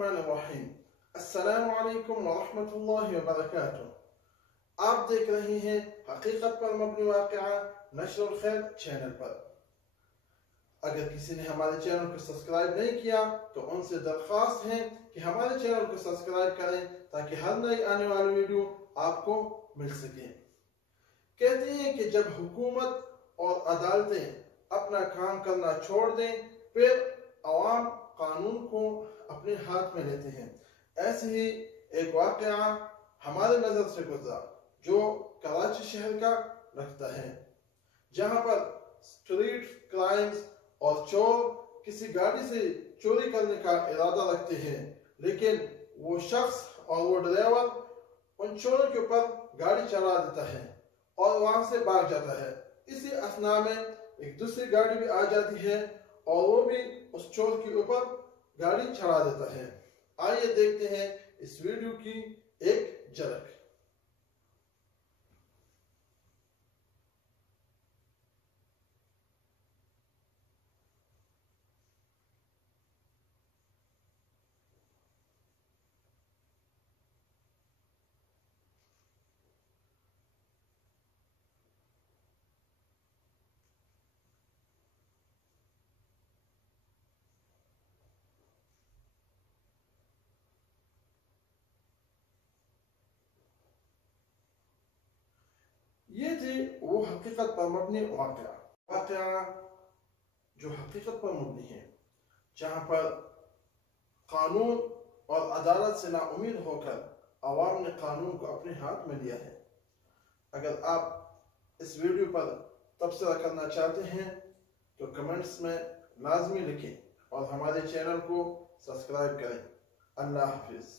बिस्मिल्लाहिर्रहमानिर्रहीम। अस्सलामु अलैकुम वरहमतुल्लाहि वबरकातुह। आप देख रहे हैं हकीकत पर मबनी वाक़िआ नश्रुल खैर चैनल पर। अगर किसी ने हमारे चैनल को सब्सक्राइब नहीं किया तो उनसे दरख्वास्त है कि हमारे चैनल को सब्सक्राइब करें ताकि हर नई आने वाली वीडियो आपको मिल सके। कहते हैं कि जब हुकूमत और अदालतें अपना काम करना छोड़ दें फिर अवाम कानून को अपने हाथ में लेते हैं। ऐसे ही एक वाक़या हमारे नजर से गुजरा जो कराची शहर का लगता है, जहां पर स्ट्रीट क्राइम्स और चोर किसी गाड़ी से चोरी करने का इरादा रखते हैं, लेकिन वो शख्स और वो ड्राइवर उन चोरों के ऊपर गाड़ी चला देता है और वहां से भाग जाता है। इसी असना में एक दूसरी गाड़ी भी आ जाती है और वो भी उस चोर के ऊपर गाड़ी चढ़ा देता है। आइए देखते हैं इस वीडियो की एक झलक। ये थे वो हकीकत पर मबनी वाक़या जो हकीकत पर मबनी है, जहाँ पर कानून और अदालत से नाउमीद होकर अवाम ने कानून को अपने हाथ में लिया है। अगर आप इस वीडियो पर तबसरा करना चाहते हैं तो कमेंट्स में लाजमी लिखें और हमारे चैनल को सब्सक्राइब करें। अल्लाह हाफिज़।